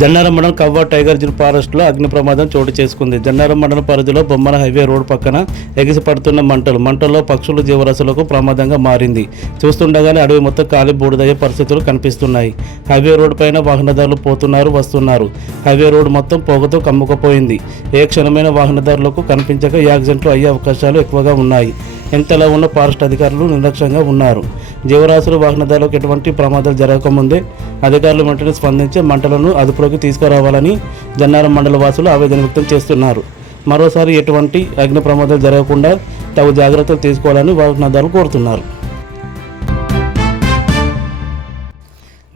జన్నారం మండలం కవ్వ tiger reserve ఫారెస్ట్లో అగ్ని ప్రమాదం చోటు చేసుకుంది. జన్నారం మండలం పరిధిలో బొమ్మన హైవే రోడ్ పక్కన ఎగిసిపడుతున్న మంటల్లో పక్షులు జీవరాశులకు ప్రమాదంగా మారింది. చూస్తుండగానే అడవి మొత్తం కాలి బూడిదయ్యే పరిస్థితులు కనిపిస్తున్నాయి. హైవే రోడ్ పైన వాహనదారులు పోతున్నారు, వస్తున్నారు. హైవే రోడ్ మొత్తం పొగతో కమ్ముకుపోయింది. ఏ క్షణమైన వాహనదారులకు కనిపించక యాక్సిడెంట్లు అయ్యే అవకాశాలు ఎక్కువగా ఉన్నాయి. ఎంతలా ఉన్న ఫారెస్ట్ అధికారులు నిర్లక్ష్యంగా ఉన్నారు. జీవరాశులు వాహనదారులకు ఎటువంటి ప్రమాదాలు జరగకముందే అధికారులు వెంటనే స్పందించి మంటలను అదుపులోకి తీసుకురావాలని జన్నారం మండల వాసులు ఆవేదన వ్యక్తం చేస్తున్నారు. మరోసారి ఎటువంటి అగ్ని ప్రమాదాలు జరగకుండా తగు జాగ్రత్తలు తీసుకోవాలని వాహనదారులు కోరుతున్నారు.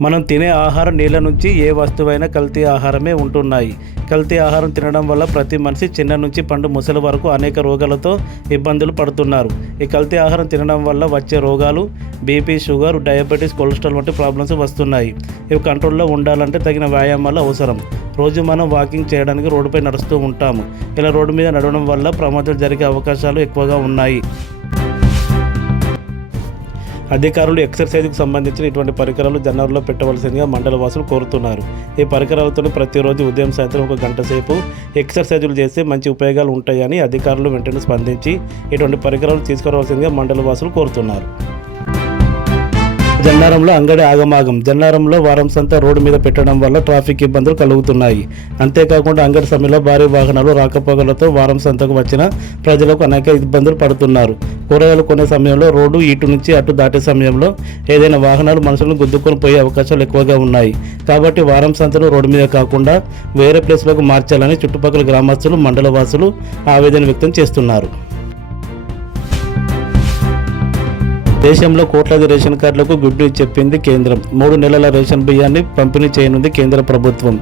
మనం తినే ఆహారం నీళ్ళ నుంచి ఏ వస్తువైనా కల్తీ ఆహారమే ఉంటున్నాయి. కల్తీ ఆహారం తినడం వల్ల ప్రతి మనిషి చిన్న నుంచి పండు ముసలి వరకు అనేక రోగాలతో ఇబ్బందులు పడుతున్నారు. ఈ కల్తీ ఆహారం తినడం వల్ల వచ్చే రోగాలు బీపీ, షుగర్, డయాబెటీస్, కొలెస్ట్రాల్ వంటి ప్రాబ్లమ్స్ వస్తున్నాయి. ఇవి కంట్రోల్లో ఉండాలంటే తగిన వ్యాయామాలు అవసరం. రోజు మనం వాకింగ్ చేయడానికి రోడ్డుపై నడుస్తూ ఉంటాము. ఇలా రోడ్డు మీద నడవడం వల్ల ప్రమాదాలు జరిగే అవకాశాలు ఎక్కువగా ఉన్నాయి. అధికారులు ఎక్సర్సైజ్కి సంబంధించిన ఇటువంటి పరికరాలు జనవరిలో పెట్టవలసిందిగా మండల వాసులు కోరుతున్నారు. ఈ పరికరాలతో ప్రతిరోజు ఉదయం సాయంత్రం 1 గంట సేపు ఎక్సర్సైజులు చేస్తే మంచి ఉపయోగాలు ఉంటాయని అధికారులు వెంటనే స్పందించి ఇటువంటి పరికరాలు తీసుకురావాల్సిందిగా మండల వాసులు కోరుతున్నారు. జన్నారంలో అంగడి ఆగమాగం. జన్నారంలో వారం సంతా రోడ్డు మీద పెట్టడం వల్ల ట్రాఫిక్ ఇబ్బందులు కలుగుతున్నాయి. అంతేకాకుండా అంగడి సమయంలో భారీ వాహనాలు రాకపోకలతో వారం సంతకు వచ్చిన ప్రజలకు అనేక ఇబ్బందులు పడుతున్నారు. కూరగాయలు కొనే సమయంలో రోడ్డు ఇటు నుంచి అటు దాటే సమయంలో ఏదైనా వాహనాలు మనుషులను గుద్దుకొని పోయే అవకాశాలు ఎక్కువగా ఉన్నాయి. కాబట్టి వారం సంతను రోడ్డు మీద కాకుండా వేరే ప్లేస్లకు మార్చాలని చుట్టుపక్కల గ్రామస్తులు, మండల వాసులు ఆవేదన వ్యక్తం చేస్తున్నారు. దేశంలో కోట్లాది రేషన్ కార్డులకు గుడ్ న్యూస్ చెప్పింది కేంద్రం. 3 నెలల రేషన్ బియ్యాన్ని పంపిణీ చేయనుంది కేంద్ర ప్రభుత్వం.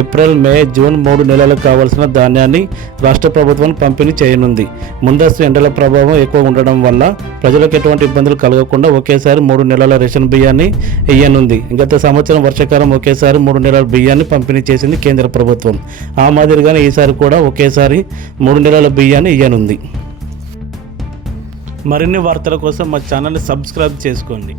ఏప్రిల్, మే, జూన్ 3 నెలలకు కావాల్సిన ధాన్యాన్ని రాష్ట్ర ప్రభుత్వం పంపిణీ చేయనుంది. ముందస్తు ఎండల ప్రభావం ఎక్కువ ఉండడం వల్ల ప్రజలకు ఎటువంటి ఇబ్బందులు కలగకుండా ఒకేసారి 3 నెలల రేషన్ బియ్యాన్ని ఇయ్యనుంది. గత సంవత్సరం వర్షాకాలం ఒకేసారి 3 నెలల బియ్యాన్ని పంపిణీ చేసింది కేంద్ర ప్రభుత్వం. ఆ మాదిరిగానే ఈసారి కూడా ఒకేసారి 3 నెలల బియ్యాన్ని ఇయ్యనుంది. మరిన్ని వార్తల కోసం మా ఛానల్ని సబ్స్క్రైబ్ చేసుకోండి.